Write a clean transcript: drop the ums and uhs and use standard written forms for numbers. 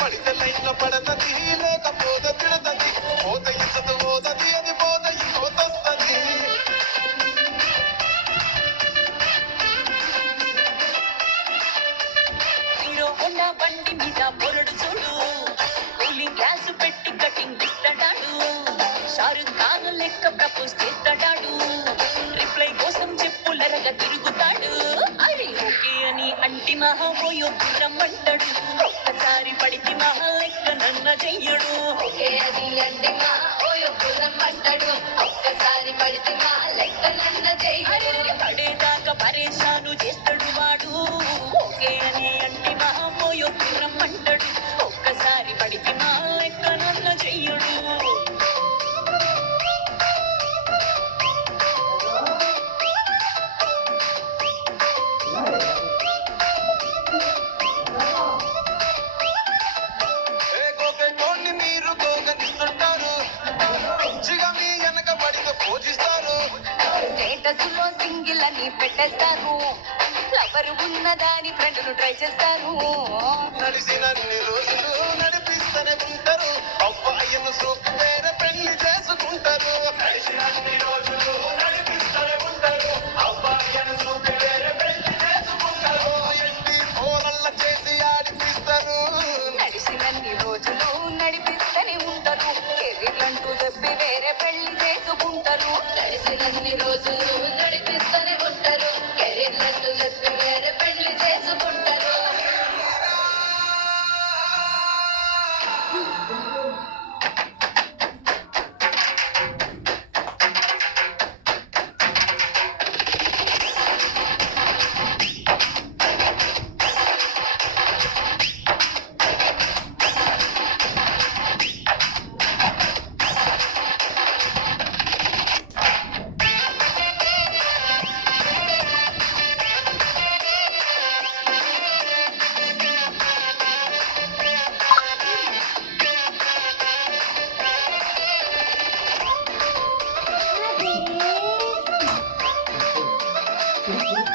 పడితే లైన్లో పడతది లేకపోతే తిడతది పోత ఇచ్చదు పోతది అది పోత ఇంకోతొస్తది హీరో హోండా బండి మీద బొరడు చూడు కూలింగ్ గ్లాసు పెట్టి కటింగ్ ఇస్తాడాడు షారుఖ్ ఖాన్ లెక్క ప్రపోజ్ చేస్తాడాడు రిప్లై కోసం చెప్పులరగా తిరుగుతాడు అరే ఓకే అని అంటి మహాబోయో రమ్మంటాడు ఒక్కసారి పడితే మహా లెక్క నన్న చెయ్యడు ఓకే అది అంటి మహాబోయో రమ్మంటాడు ఒక్కసారి పడితే మహా లెక్క నన్న చెయ్యడు పడేదాకా పరేషాను చేస్తాడు వాడు ఓకే అని అంటి మహాబోయో రమ్మంటాడు ఒక్కసారి పడితే మహా లెక్క నన్న చెయ్యడు స్టేటస్లో సింగిల్ అని పెట్టేస్తారు లవర్ ఉన్నదాని ఫ్రెండ్ను ట్రై చేస్తారు నడిచినన్ని రోజులు నడిపిస్తూనే ఉంటారు అబ్బాయిను సూపు వేరే పెళ్లి చేసుకుంటారు నడిచినన్ని రోజులు నడిపిస్తూనే ఉంటారు అబ్బాయిను సూపు వేరే పెళ్లి చేసుకుంటారు ఎండి ఫోనల్ల చేసి ఆడిపిస్తారు నడిచినన్ని రోజులు నడిపిస్తూనే ఉంటారు కెరీర్లంటూ చెప్పి వేరే పెళ్లి చేసుకుంటారు నడిచినన్ని రోజులు నడిపిస్తూనే ఉంటారు కెరీర్లంటూ చెప్పి వేరే పెళ్లి చేసుకుంటారు Thank you.